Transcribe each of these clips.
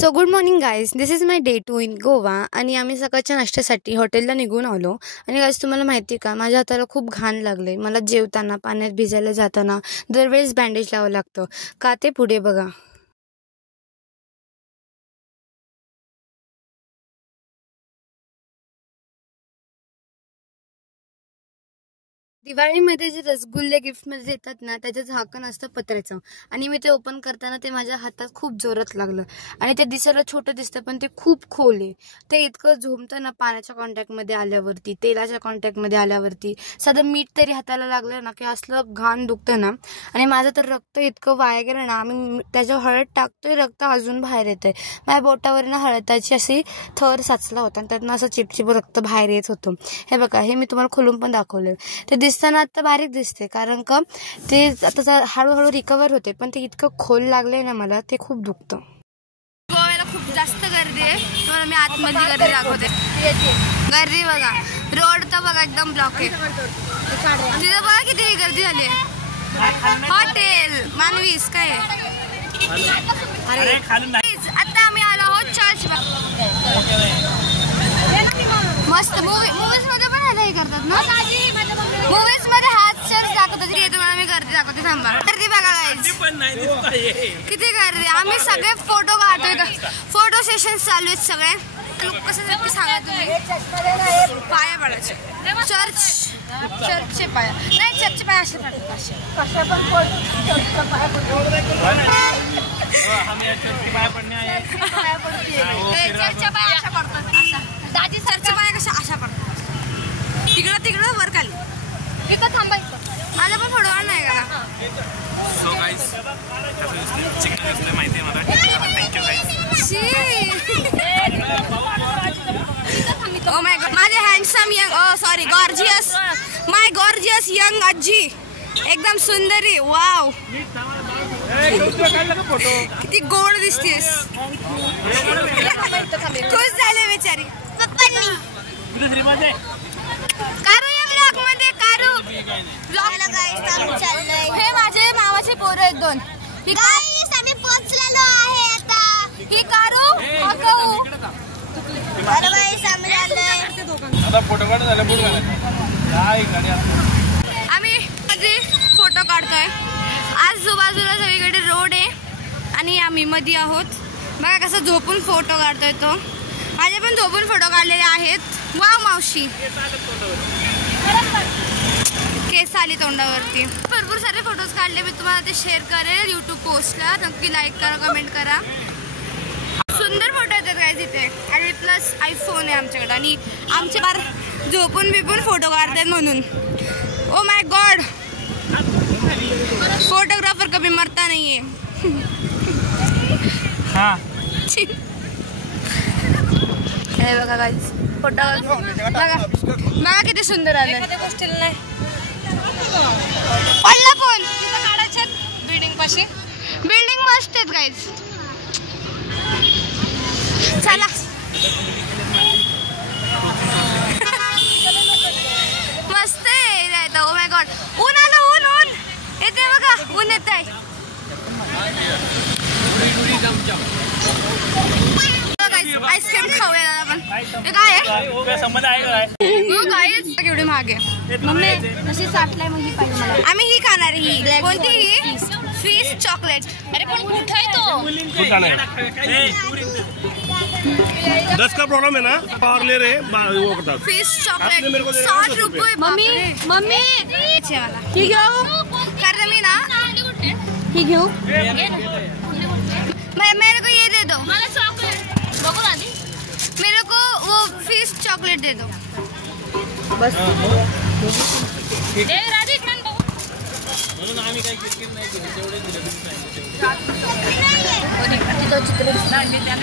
So good morning guys, this is my day 2 in Goa. आणि आम्ही सकाळच्या नाश्त्यासाठी हॉटेलला निघून आलो. आणि गाईज तुम्हाला माहिती का, माझ्या हाताला खूप घाण लागले. मला जेवताना पाण्यात भिजायला जाताना दरवेळेस बँडेज लावावं लागतं. का ते पुढे बघा. दिवाळीमध्ये जे रसगुल्ले गिफ्टमध्ये देतात ना, त्याचं झाकण असतं पत्र्याचं. आणि मी ते ओपन करताना ते माझ्या हातात खूप जोरात लागलं. आणि ते दिसायला छोटं दिसतं, पण ते खूप खोल आहे. ते इतकं झोमतं ना पाण्याच्या कॉन्टॅक्टमध्ये आल्यावरती, तेलाच्या कॉन्टॅक्टमध्ये आल्यावरती. साधं मीठ तरी हाताला लागलं ना की असलं घाण दुखतं ना. आणि माझं तर रक्त इतकं वाया गेलं ना. आम्ही त्याच्यावर हळद टाकतोय, रक्त अजून बाहेर येतंय. माझ्या बोटावर ना हळदाची अशी थर साचला होता आणि त्यातनं असं चिपचिप रक्त बाहेर येत होतं. हे बघा, हे मी तुम्हाला खोलून पण दाखवलं. ते दिसताना आता बारीक दिसते, कारण का ते आता हळूहळू रिकवर होते, पण ते इतकं खोल लागले ना मला, ते खूप दुखतं. गोव्याला खूप जास्त गर्दी आहे. तुम्हाला मी आतमधली गर्दी दाखवते. गर्दी बघा, रोड तर बघा एकदम ब्लॉक आहे. तिथं बघा किती गर्दी झाली आहे. हॉटेल मानवीस काय आता आम्ही आलो आहोत चर्च. मस्त मूवीज मध्ये पण आता हे करतात ना. मूवीज मध्ये हाच चर्च दाखवतात की तुम्हाला मी गर्दी दाखवते. थांबा, गर्दी बघा गाईज, किती गर्दी. आम्ही सगळे फोटो काढतोय. फोटो सेशन चालू आहेत सगळे. कसं सांगा तुम्ही. पाया पडायचे चर्चचे पाया नाही, चर्चचे पाया असे पडतात. दादी चर्चच्या पाया कशा अशा पडतात. तिकडं वर खाली. तिथं थांबायचं. माझा पण फोटो नाही का. सो गाइस, चिकन असते माहिती मला. Thank you guys. Oh my God, माझे हँडसम यंग, सॉरी गॉर्जियस, माय गॉर्जियस यंग आजी, एकदम सुंदरी. वाव, किती गोड दिसतेस. खुश झाले बेचारी. हे माझे मामाचे पोरं आहेत दोन. आम्ही पोचलेलो आहे आता. ही कारू आम्ही फोटो काढतोय. आजूबाजूला सगळीकडे रोड आहे आणि आम्ही मध्ये आहोत. बघा कसं झोपून फोटो काढतोय तो. माझे पण झोपून फोटो काढलेले आहेत. वाव मावशी, केस आली तोंडावरती. भरपूर सारे फोटोज काढले. मी तुम्हाला ते शेअर करेल यूट्यूब पोस्टला. नक्की लाईक करा, कमेंट करा. सुंदर फोटो येतात काय तिथे. आणि प्लस आयफोन आहे आमच्याकडे. आणि आमचे बार झोपून बिपून फोटो काढतात म्हणून. ओ माय गॉड, फोटोग्राफर कभी मरता नाहीये. हे बघा गाईज, फोटो बघा किती सुंदर आले. पडला फोन. बिल्डिंग पाशी. बिल्डिंग मस्त आहेत गाईज. चला मस्त आहे. ओ माय गॉड, ऊन आलं. ऊन येते बघा, ऊन येत आहे. आईस्क्रीम खाऊया आपण. हे काय आहे? केवढी महाग आहे. मम्मी कशी साठलाय म्हणजे पाहिजे मला. आम्ही ही खाणार. ही कोणती? ही फिश चॉकलेट. अरे पण कुठं आहे तो? 10 का प्रॉब्लम है ना, और ले रहे वो बता. फिश चॉकलेट 60 रुपये. मम्मी ही घेऊ कर मी ना. ही घेऊ. मेरे को ये दे दो. मला चॉकलेट बघू आधी. मेरे को वो फिश चॉकलेट दे दो बस. आम्ही काही किरकिर नाही केली, तेवढे दिले.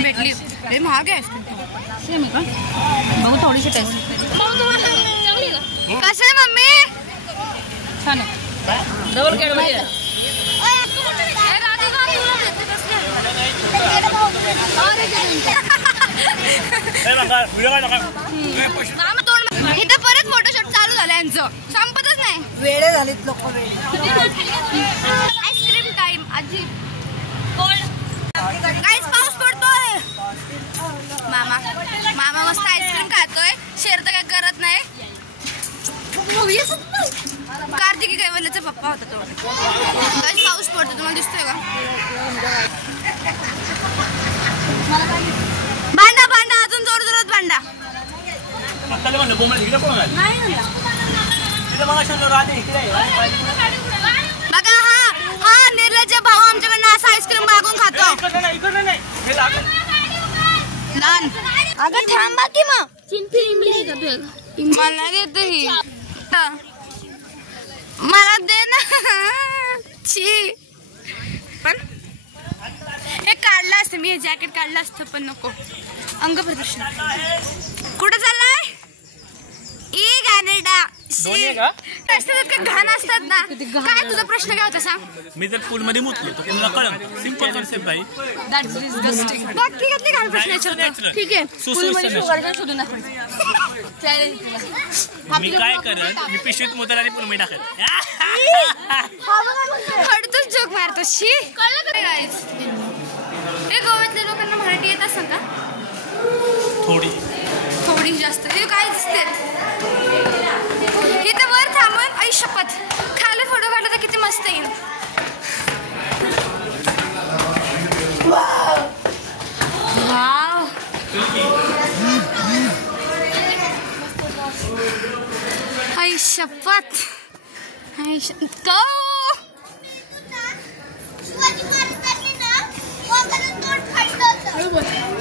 भेटली. हे महाग आहे. बघू थोडीशी टेस्ट. कसं आहे मम्मी? छान आहे. डबल केळ पाहिजे. इथं परत फोटोशूट चालू झालं यांचं, संपतच नाही. वेळे झालीत लोक. Ice cream time. आजी गाईस, पाऊस पडतोय. हातात पाऊस पडतो तुम्हाला दिसतोय का? भांडा भांडा अजून जोर जोरात भांडा. बघा हा निर्लज्ज भाऊ आमच्याकडनं असं आईस्क्रीम मागून खातो. अगं थांबा की मग मला देत ही मला दे ना. छी पण हे काढलं असतं मी, हे जॅकेट काढलं असतं पण नको. अंग प्रदर्शन कुठं चाललाय? ई कॅनडा घाण असतात ना. काय तुझा प्रश्न काय होता सांग? मी जर पूल मध्ये मुतलो तर तुला कळलं. सिंपल कन्सेप्ट भाई. व्यक्तिगतले घाण प्रश्न विचारतो. ठीक आहे शोधून मी काय करत, मी पिशवीत मुतल आणि पूल मध्ये टाकत. खडतोच जोक मारतो. शी कळलं का गाईज? हे गोव्यातल्या लोकांना मराठी येत असं का? थोडी जास्त. हे काय दिसते हे तर वर थांबून आई शपथ खाली फोटो काढला तर किती मस्त येईल. वाव आई शपथ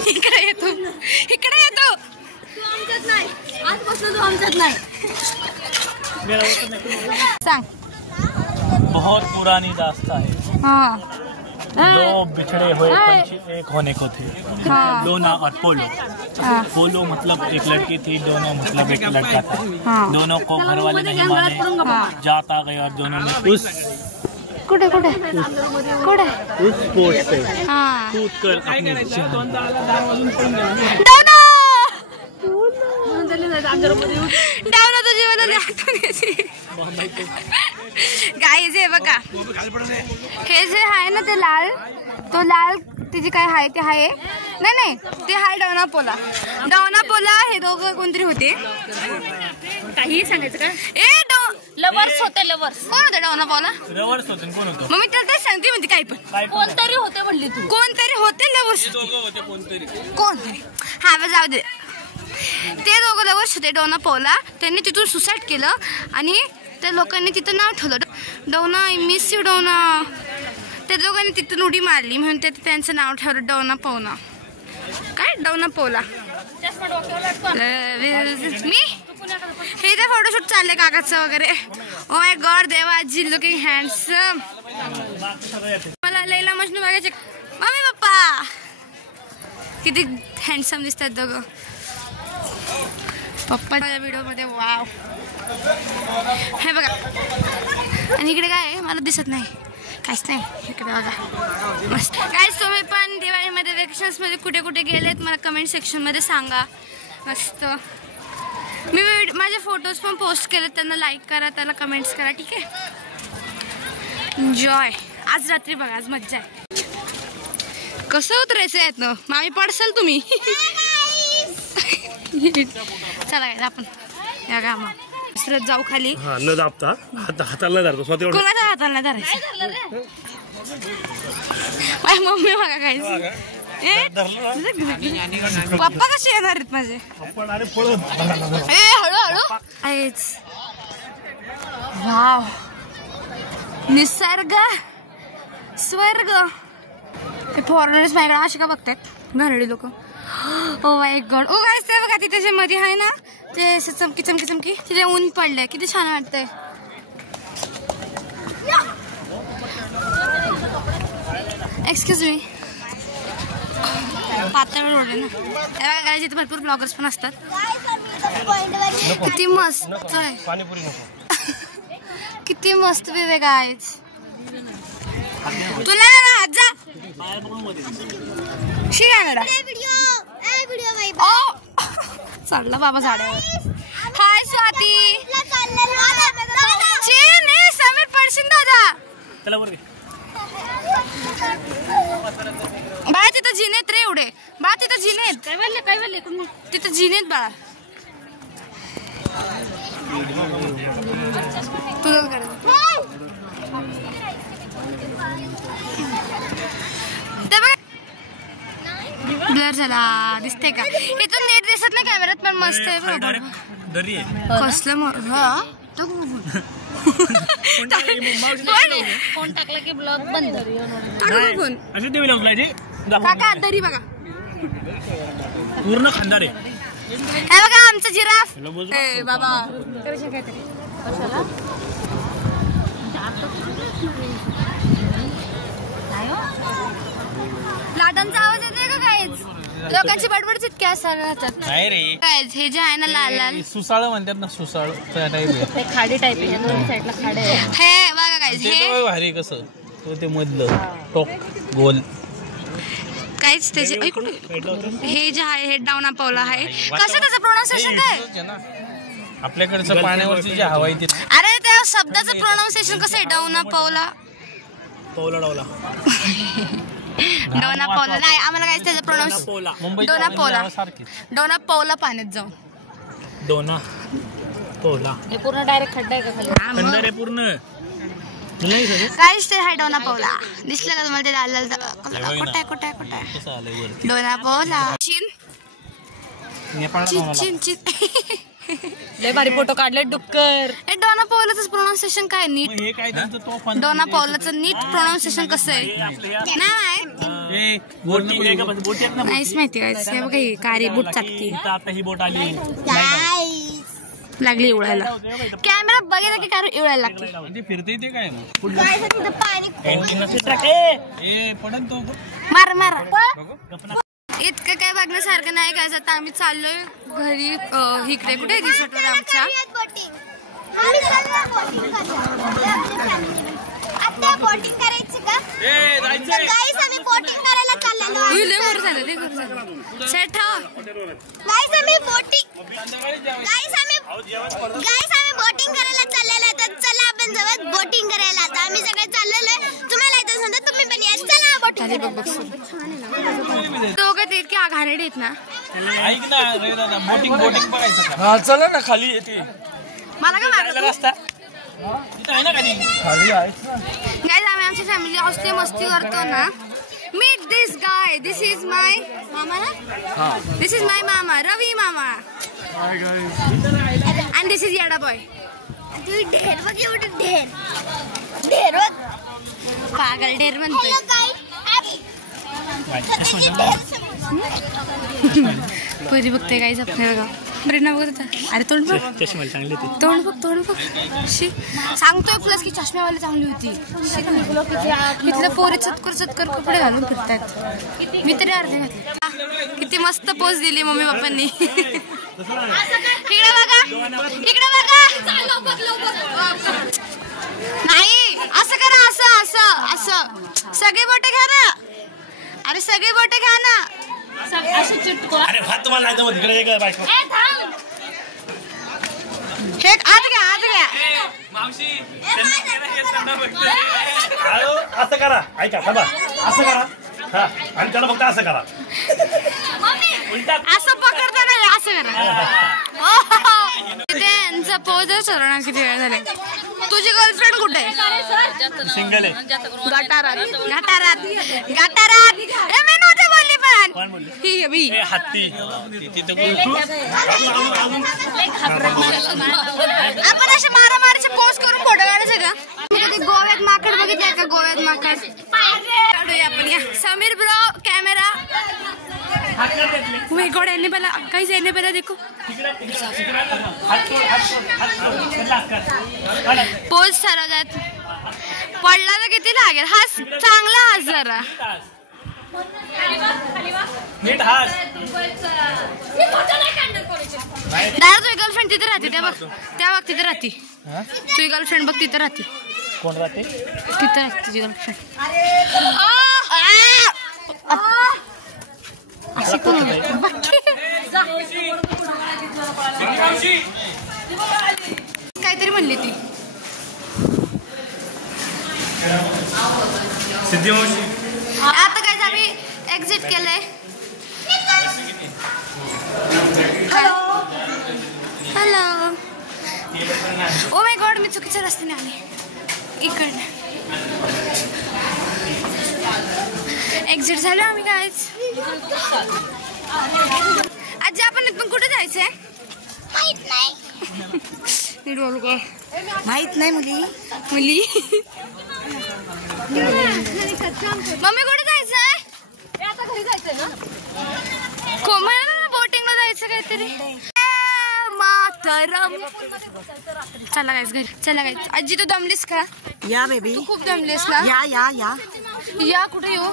इकडे येतो. आमच्यात नाही आजपासून तू आमच्यात नाही. सांग. बहुत पुरानी दास्तां है. हाँ दो बिछड़े हुए पंछी एक होने को थे. हाँ. दोनों और पोलो. हाँ. पोलो मतलब एक लड़की थी, दोनों मतलब एक लड़का था. हाँ. दोनों को घर वाले नहीं माने. जाता गए और दोनों ने उस कुठे उस स्पोर्ट से हाँ कूद कर अपनी डावला तो जीवनाने गाईज हे बघा. हे जे आहे ना ते लाल, तो लाल तिची काय आहे ते आहे. नाही ते हाय डावना पोला. हे दोघं कोणतरी होते. काही सांगायचं का? लवर्स होते. कोण होते डावना पोला? रवर्स होते. कोण होतं? मग मी त्याला तेच सांगते म्हणते काही पण कोणतरी होते म्हणली तू. कोणतरी होते लवर्स. कोणतरी हा बस जाऊ दे. ते दोघं लवर्स होते डोना पोला. त्यांनी तिथून सुसाईड केलं आणि त्या लोकांनी तिथं नाव ठेवलं डोना. आय मिस यू डोना. त्या दोघांनी तिथून उडी मारली म्हणून त्यांचं नाव ठेवलं डोना पोला. काय डोना पोला. मी हे तर फोटोशूट चाललंय काकाचं वगैरे. ओ माय गॉड देवा आजी लुकिंग हँडसम. मला लैला मजनू बघायचे. मम्मी पप्पा किती हँडसम दिसतात दोघं. पप्पाच्या व्हिडिओ मध्ये वाव. हे बघा आणि इकडे काय आहे मला दिसत नाही. काहीच नाही इकडे बघा. मस्त. काय तुम्ही पण दिवाळीमध्ये वेकेशन्स मध्ये कुठे कुठे गेलेत मला कमेंट सेक्शन मध्ये सांगा. मस्त. मी माझे फोटोज पण पोस्ट केले. त्यांना लाईक करा, त्याला कमेंट्स करा. ठीक आहे. एन्जॉय. आज रात्री बघा आज मज्जा आहे. कसं उतरायचं आहे ना मामी पडसाल तुम्ही. चला आपण या गावात जाऊ खाली. न दाबता हाताला धरतो स्वतः. कोणाच्या हाताला धरायचं? मम्मी बघा काय. पप्पा कसे येणार आहेत माझे? हळूहळू. वाव निसर्ग स्वर्ग. फॉरेनर्स माझ्याकडे अशी का बघतात घरडी लोक. Oh my God. ओ गाईस ते बघा तिथे मध्ये आहे ना ते चमकी चमकी चमकी तिथे ऊन पडलंय. किती छान वाटतंय. Excuse me. पातळ रोड आहे ना गाईज. इथे भरपूर ब्लॉगर्स पण असतात. किती मस्त आहे. किती मस्त व्ह्यू आहे गाईज. तुला ना जा शिकायला चढला बाबा साड्यावर. हाय स्वाती. समीर पडशील दादा. बाळा तिथं जिनेत रे एवढे. बाळा तिथं जिनेत. काय बोलले तिथं जिनेत बाळा. तुझं करायचं ब्लर झाला दिसते का इथून नीट दिसत नाही कॅमेऱ्यात पण मस्त आहे बरोबर दरी आहे कसलं फोन टाकला की ब्लॉग बंद. अशी टीव्ही लावलाय काका दरी बघा पूर्ण खानदार आहे. हे बघा आमचं जिराफ बाबा लाटांचा आवाज येतोय का काहीच लोकांची बडबड चितके असतात नाही रे काहीच हे जे आहे ना लाल लाल सुसाळ म्हणतात ना सुसाळ त्या टाईप आहे. खाडी टाईप आहे दोन्ही साईडला खाडे आहे. हे बघा काहीच हे भारी कसं ते मधलं टोक गोल काहीच त्याचे हे जे आहे हे डाऊन पावला आहे कसं त्याचं प्रोनाउन्सिएशन काय आपल्याकडचं पाण्यावरची जी हवा येते अरे त्या शब्दाचं प्रोनाउन्सिएशन कसं आहे डाऊन पावला पौला डावला डोना पावला नाही आम्हाला काय त्याचं प्रोनाउन्स डोना पावला डोना पावला पाण्यात जाऊन डोना पौला हे पूर्ण डायरेक्ट खड्डा आहे का खाली? खंडार आहे पूर्ण काहीच ते हाय डोना पावला दिसलं का तुम्हाला ते लाल लाल कुठे कुठे कुठे डोना पावला चीन चीन चीन चीन लय भारी फोटो काढले डुक्कर. हे डोना पावलाचं प्रोनाउन्सिएशन काय नीट हे काय त्यांचं तो डोना पावलाचं नीट प्रोनाउन्सिएशन कसं आहे नाही नाहीच माहिती काय हे बघा ही कारी बोट चाकती आता ही बोट आली लागली उडायला कॅमेरा बघायला की कार उडायला लागते फिरते ते काय मार मार इतकं काय बघण्यासारखं नाही काय आता आम्ही चाललोय घरी इकडे कुठे रिसॉर्टवर आमच्या बोटिंग करायची का गाईस आम्ही बोटिंग करायला चाललेलो सेट गाईस आम्ही बोटिंग करायला चाललेलो तर चला आपण जवळ बोटिंग करायला आता आम्ही सगळे चाललेलो तुम्हाला येतं समजा तुम्ही पण या चला बोटिंग दोघं ते इतके आघाडे आहेत ना ऐक ना रे दादा बोटिंग बघायचं का चला ना खाली येते मला काय मारलं रस्ता आहे ना खाली खाली आहेच ना गाईज आम्ही आमची फॅमिली असते मस्ती करतो ना meet this guy this is माय मामा ना दिस इज माय मामा रवी मामा अँड दिस इज याडा बॉय ढेर बघ एवढं ढेर बघ पागल ढेर म्हणतोय परी बघते गाईज आपल्या बघा प्रेरणा बघत होता अरे तोंड बघ चष्मा चांगली होती तोंड बघ शी सांगतोय प्लस की चष्म्यावाली चांगली होती इथलं पोरी चतकर कपडे घालून फिरतात मी तरी अर्धे घातले किती मस्त पोच दिली मम्मी पप्पांनी इकडे बघा नाही असं करा असं सगळे बोटे घ्या ना अरे सगळे बोटे घ्या ना अशी चिटको अरे भात तुम्हाला नाही जमत इकडे एक बायको हे आत घ्या मावशी असं करा ऐका थांबा असं करा हा आणि त्याला फक्त असं करा असं पकडता नाही असं करा त्यांचा पोज सरणार किती वेळ झाले तुझी गर्लफ्रेंड कुठे आहे सिंगल आहे गटारात हे मी नव्हते बोलली पण ही बी हत्ती आपण असे मारामारीचे पोस्ट करून फोटो काढायचे का कधी गोव्यात माकड बघितलंय का गोव्यात माकड काढूया आपण या समीर ब्रो कॅमेरा यांनी पहला देखो पोज ठरवतात पडला तर किती लागेल हास चांगला हास जरा दादा तुझी गर्लफ्रेंड तिथे राहते त्या बघ तिथे राहते तुझी गर्लफ्रेंड बघ तिथे राहते कोण राहते तिथे राहते तुझी गर्लफ्रेंड अशी कोण काहीतरी म्हणली ती सिद्धी मावशी आता काय आम्ही एक्झिट केलंय हॅलो ओ माय गॉड मी चुकीच्या रस्त्याने आले इकडनं एक्झिट झालो आम्ही कायच. आजी आपण इथून कुठे जायचंय? माहित नाही. माहित नाही मुली. मम्मी कुठे जायचंय? आता घरी जायचंय ना. बोटिंगला जायचं काहीतरी. मातरम. चला गाईस घरी. चला गाईस. आजी तू दमलीस का? या बेबी. तू खूप दमलीस ना. या या या या कुठे येऊ?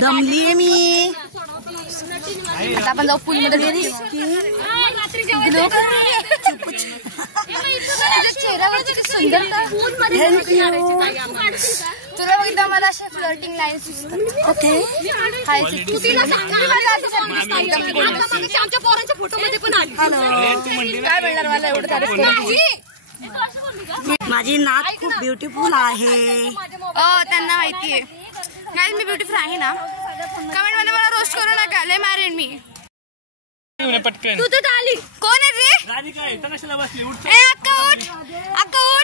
दमलीये मी. आता आपण जाऊ पूल मध्ये. चेहऱ्यावरची सुंदरता. तुला बघितलं मला अशा फ्लर्टिंग लाईन्स दिसतात. ओके. आमच्या पोरांच्या फोटो मध्ये पण आली. काय म्हणणार मला एवढं तारीफ करून? माझी नात खूप ब्युटिफुल आहे. त्यांना माहितीये नाही मी ब्युटिफुल आहे ना. कमेंट मध्ये मला रोस्ट करू नका. लय मॅरिड मी. पटकन तू तर आली. कोण आहे रे? राधिका इथं कशाला बसली? उठ. ए अक्का उठ. अक्का उठ.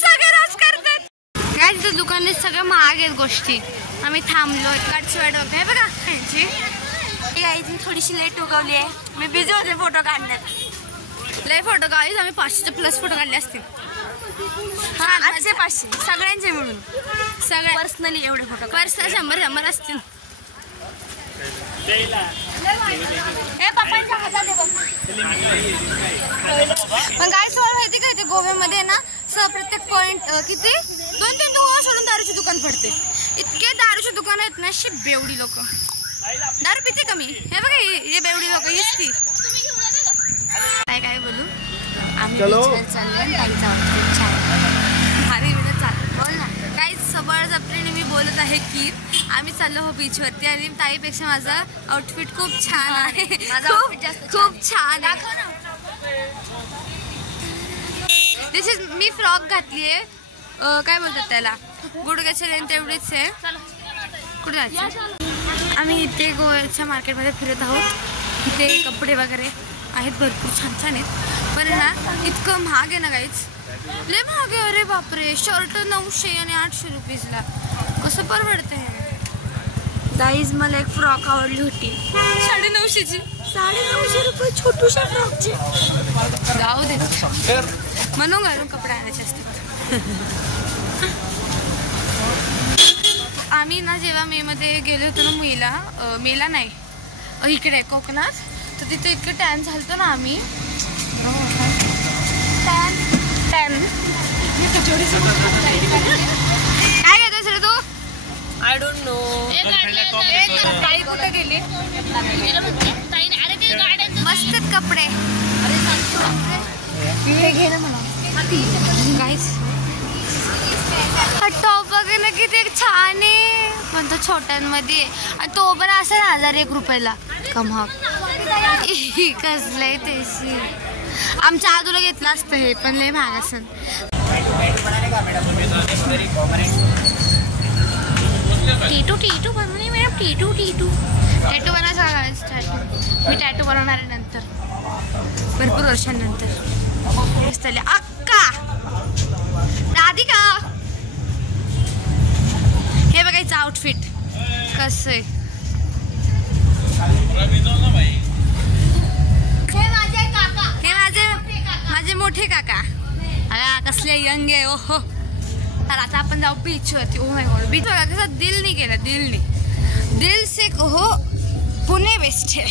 सगळे राज करतात काय. तिथं दुकानात सगळं महाग आहेत गोष्टी. आम्ही थांबलोय. गाडची वाट बघते बघा त्यांची. मी थोडीशी लेट उगवली आहे. मी बिझी होते फोटो काढण्यात. लय फोटो काढले. आम्ही 500+ फोटो काढले असतील. 500 सगळ्यांचे मिळून. सगळे पर्सनली एवढे फोटो. पर्सनल 100 असतील. पण काय सवाल माहिती का ते गोव्यामध्ये ना प्रत्येक पॉइंट किती 2-3 गोवा सोडून दारूची दुकान पडते. इतके दारूची दुकान आहेत ना. अशी बेवडी लोक. दारू पिते कमी. हे बघा हे बेवडी लोक हीच ती. काय बोलू आम्ही बीचवर चाललोय. काहीच आउटफिट छान भारी व्हिडिओ चालू. बोल ना. काही सबळजबरीने मी बोलत आहे की आम्ही चाललो हो बीचवरती आणि ताईपेक्षा माझा आउटफिट खूप छान आहे. खूप छान आहे. दिस इज मी फ्रॉक घातली आहे. काय बोलतात त्याला गुडघ्याच्या लेंथ एवढीच आहे. कुठे जायचं? आम्ही इथे गोव्याच्या मार्केटमध्ये फिरत आहोत. इथे कपडे वगैरे आहेत भरपूर छान छान आहेत. पण ना इतकं महाग आहे ना काहीच. लय महाग आहे. अरे बापरे. शर्ट 900 आणि 800 रुपीजला. कसं परवडते गाईज. मला एक फ्रॉक आवडली होती 950ची. 950 रुपये छोटूशा फ्रॉकची. जाऊ दे म्हणून घालून कपडे आणायचे असते. आम्ही ना जेव्हा मे मध्ये गेलो होतो ना मेला नाही इकडे कोकणात. तर तिथे इतकं टॅन झालतं ना आम्ही. टॅन काय घेतोस रे तू? I don't know. ताई कुठे गेली? मस्त कपडे. हे घे ना मला. गाईस टॉप वगैरे किती छान आहे. पण तो छोट्यांमध्ये आणि तो पण असा 1001 रुपयाला. कमाल. कसलंय तेशी. आमच्या आजूला घेतलं असतं हे पण लय महाग असेल. टीटू बनवणे मॅडम. टीटू बनायचा टॅटू. मी टॅटू बनवणार आहे नंतर भरपूर वर्षांनंतर. अक्का राधिका हे बघायचं आउटफिट कसं आहे. हे माझे मोठे काका. कसले यंग आहे. ओहो. तर आता आपण जाऊ बीचवरती. Oh my God. बीच बघा कसं दिल नाही केलं. दिल से हो पुणे बेस्ट है.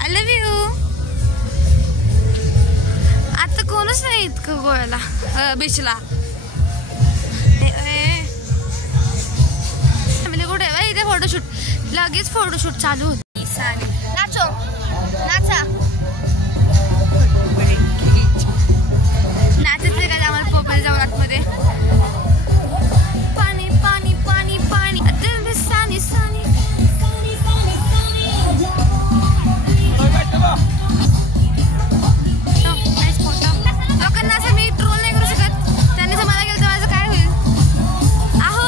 I love you. आता कोणच नाही इतकं गोव्याला बीचला. कुठे इथे फोटोशूट. लगेच फोटोशूट चालू होती. नाचो नाचा. नाचायचं का आम्हाला पोपल जाऊन आतमध्ये. पाणी पाणी पाणी पाणी सानी सानी. लोकांना असं मी ट्रोल नाही करू शकत. त्यांनी जर मला गेलं तर माझं काय होईल. आहो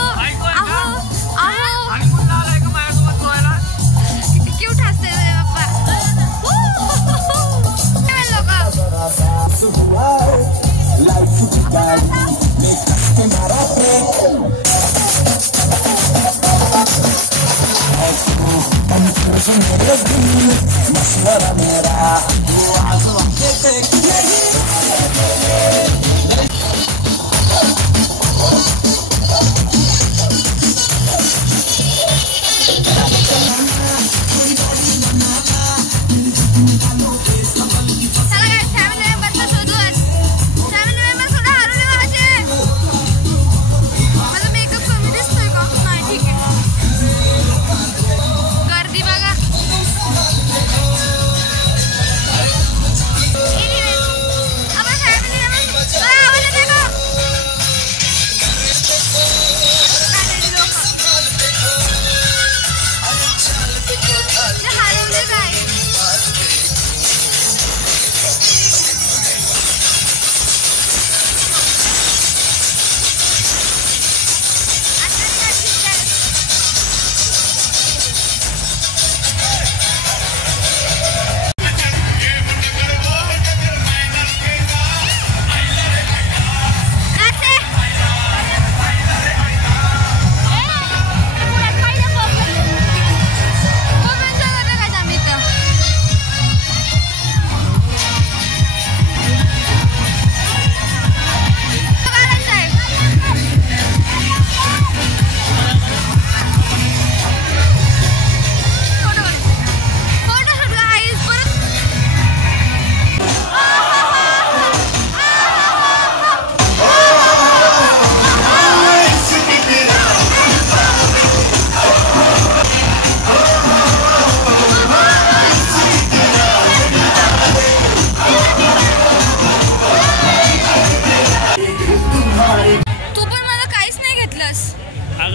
आहो आहो किती क्यूट हसते बाप्पा. लोक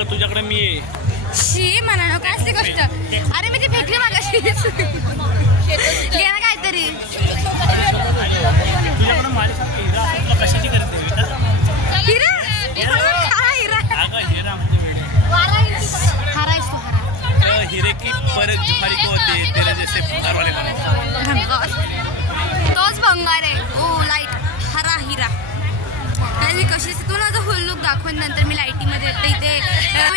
तुझ्याकडे मी आहे. शी म्हणा काय असते गोष्ट. अरे मी ती भेटली मागाशी घे ना काहीतरी. तुझ्याकडे माझ्यासारखं हिरा असला कशाची करते हिरा हिरा हिरा म्हणजे हरा इसको हरा हिरे की परत जुखारी को होते तेरे जैसे भंगार वाले भंगार तोच भंगार आहे. ओ लाईट हरा हिरा. आणि कशी तुला जो फुल लुक दाखवून नंतर मी लाईटीमध्ये येते इथे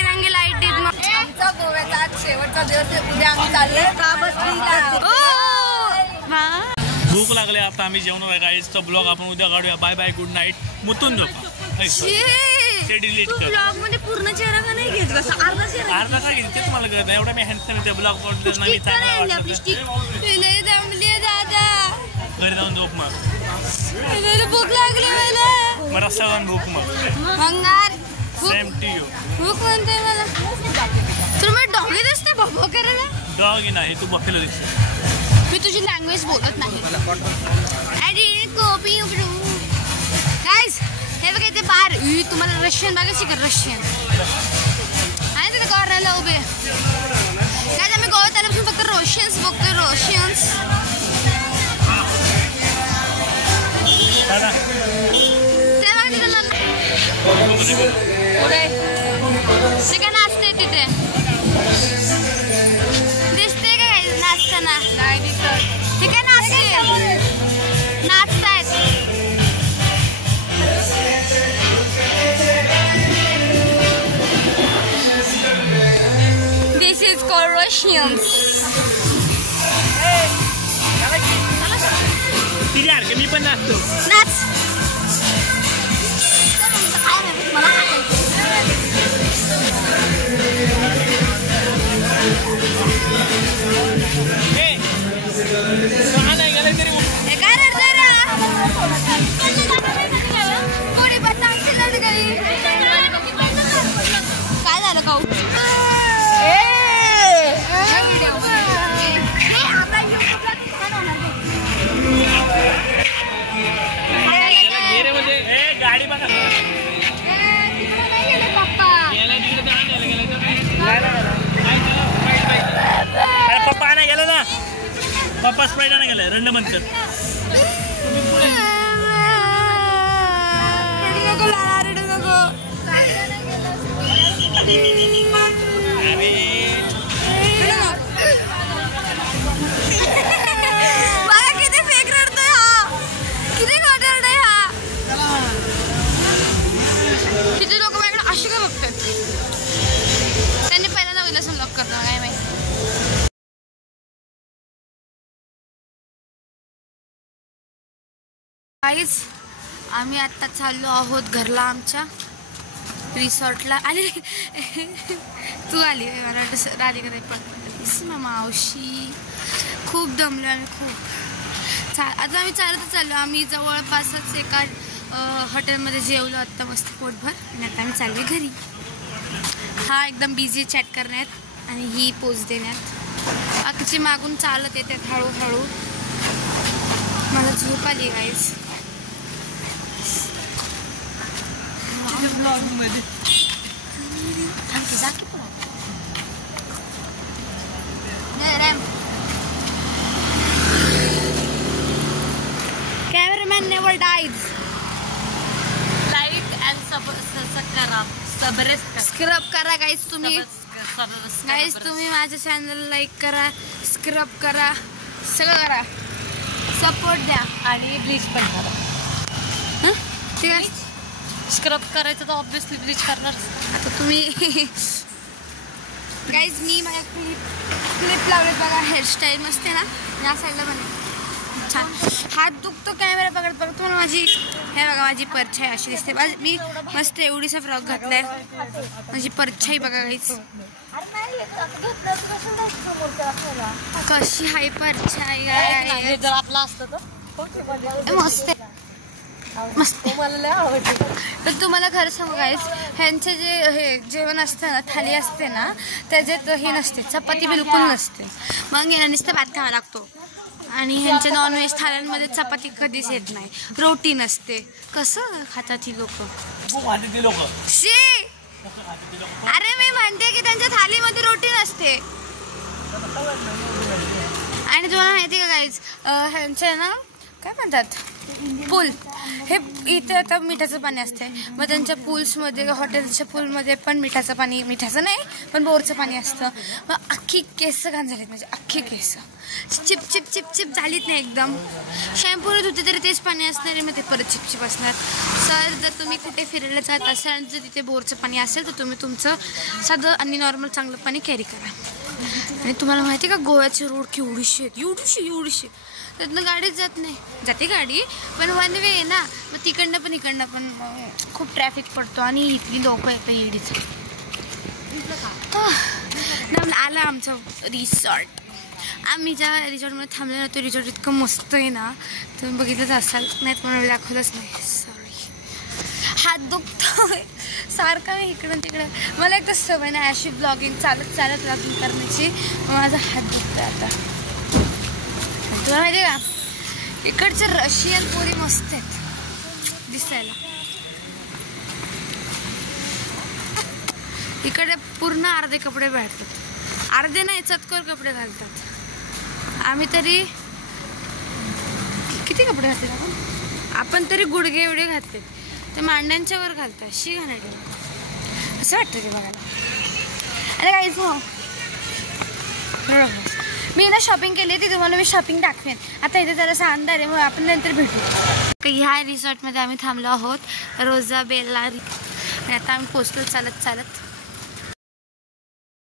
रंगी लाईट येत. मग आमचा गोव्याचा आज शेवटचा दिवस आहे. उद्या आम्ही चाललोय का बसलीला. भूक लागले आता आम्ही जेवण गाईजचा ब्लॉग आपण उद्या काढूया. Bye bye good night. मुतून झोपा. ते डिलीट कर. ब्लॉग मध्ये पूर्ण चेहरा का नाही घेत बस अर्धा चेहरा अर्धा का घेते तेच मला कळत नाही. एवढा मी हँडसम ते ब्लॉग पडलं नाही चांगला आपली स्टिक लय दमली दादा. घरी जाऊन झोप मग. भूक लागली मला. मग रस्ता जाऊन भूक मग. भंगार सेम टू यू. भूक म्हणते मला. तुला मी डॉगी दिसते बघ करायला. डॉगी नाही तू बफेलो दिसते. मी तुझी लँग्वेज बोलत नाही. अरे कॉपी गाईज हे बघा इथे बाहेर तुम्हाला रशियन बघायची का रशियन आहे तिथे कॉर्नरला उभे. काय आम्ही गोव्यात आल्यापासून फक्त रोशियन्स बघतोय. रोशियन्स ते काय नाचते तिथे दिसते का काय नाचताना. ते काय नाचते नाचतायत. दिस इज कॉल्ड रशियन्स. मी पण नाचतो. नाच. काय झालं काऊ. गाडी बघा पप्पा नाही गेला ना. पप्पा स्प्राईट नाही गेलाय रंड म्हणतात. किती फेक रडतोय हा. किती रडतोय हा. किती लोक माझ्याकडे अशी का बघतात. त्यांनी पहिल्यांदा बघितलं असं लॉक करतो काय माहिती. गाईज आम्ही आता चाललो आहोत घरला आमच्या रिसॉर्टला. अरे तू आली मला वाटतं राधिका नाही पण मावशी. खूप दमलो आम्ही खूप. आता आम्ही चाललो. आम्ही जवळपासच एका हॉटेलमध्ये जेवलो आत्ता मस्त पोटभर आणि आता आम्ही चाललो घरी. हा एकदम बिझी चॅट करण्यात आणि ही पोच देण्यात. बाकीचे मागून चालत येतात हळूहळू. मला झोप आली guys. Cameraman never dies. Like and scrub करा गाईज तुम्ही. गाईज तुम्ही माझ्या चॅनल लाईक करा, स्क्रब करा, सगळं करा, सपोर्ट द्या आणि ब्लीच पण करा. ठीक आहे. स्क्रब करायचं तर ऑब्विसली ब्लीच करणार. आता तुम्ही गाईज मी माझ्या क्लिप लावले बघा. हेअरस्टाईल मस्त आहे ना. या साईडला बघा छान. हात दुखतो कॅमेरा बघत बघत. तुम्हाला माझी हे बघा माझी परछाई अशी दिसते. मी मस्त एवढीसा फ्रॉक घातलाय. माझी परछाई बघा गाईज कशी हाय परछाई. हे जर आपलं असतं तर मस्त मस्त. तर तुम्हाला खरं सांगू गाईज ह्यांचे जे हे जेवण असतं ना थाली असते ना त्याच्यात हे नसते, चपाती बिलकुल नसते. मग यांना नुसतं भात खावा लागतो. आणि ह्यांच्या नॉनव्हेज थाल्यांमध्ये चपाती कधीच येत नाही, रोटी नसते. कसं खातात ही लोक. शी अरे मी म्हणते की त्यांच्या थालीमध्ये रोटी नसते. आणि तुम्हाला माहिती का गाईज ह्यांचे ना काय म्हणतात पूल. हे इथे आता मिठाचं पाणी असते. मग त्यांच्या पूल्समध्ये हॉटेलच्या पूलमध्ये पण मिठाचं पाणी, मिठाचं नाही पण बोरचं पाणी असतं. मग अख्खी केस घाण झालीत म्हणजे अख्खी केस चिप चिप चिप चिप झालीत नाही एकदम. शॅम्पूने धुते तरी तेच पाणी असणार आहे. मग ते परत चिपचिप असणार. सर जर तुम्ही कुठे फिरायला जात असाल जर तिथे बोरचं पाणी असेल तर तुम्ही तुमचं साधं आणि नॉर्मल चांगलं पाणी कॅरी करा. आणि तुम्हाला माहिती आहे का गोव्याचे रोड केवढीशे आहेत, एवढीशे त्यातनं गाडीच जात नाही. जाते गाडी पण वन वे आहे ना. मग तिकडनं पण इकडनं पण खूप ट्रॅफिक पडतो. आणि इथली लोक येतं येडीचं. आलं आमचं रिसॉर्ट. आम्ही ज्या रिसॉर्टमध्ये थांबलो ना तो रिसॉर्ट इतकं मस्त आहे ना. तुम्ही बघितलंच असाल नाही तर मला दाखवलंच नाही. सॉरी हात दुखतोय सारखं मी इकडून तिकडे. मला एक तर सवय नाही अशी ब्लॉगिंग चालत ब्लॉगिंग करण्याची. माझा हात दुखतोय आता. तुला माहिती आहे का इकडचे रशियन पोरी मस्त आहेत दिसायला. इकडे पूर्ण अर्धे कपडे भेटतात. अर्धे नाही चतकोर कपडे घालतात. आम्ही तरी किती कपडे घालतात आपण तरी गुडघे एवढे घातले. ते मांड्यांच्या वर घालतात. शी घालायला असं वाटतं ते बघायला. अरे काहीच मी ना शॉपिंग केली ती तुम्हाला मी शॉपिंग दाखवेन. आता इथे जरासा अंधार आहे मग आपण नंतर भेटू. ह्या रिसॉर्टमध्ये आम्ही थांबलो आहोत रोजा बेला. आणि आता आम्ही पोचतो चालत.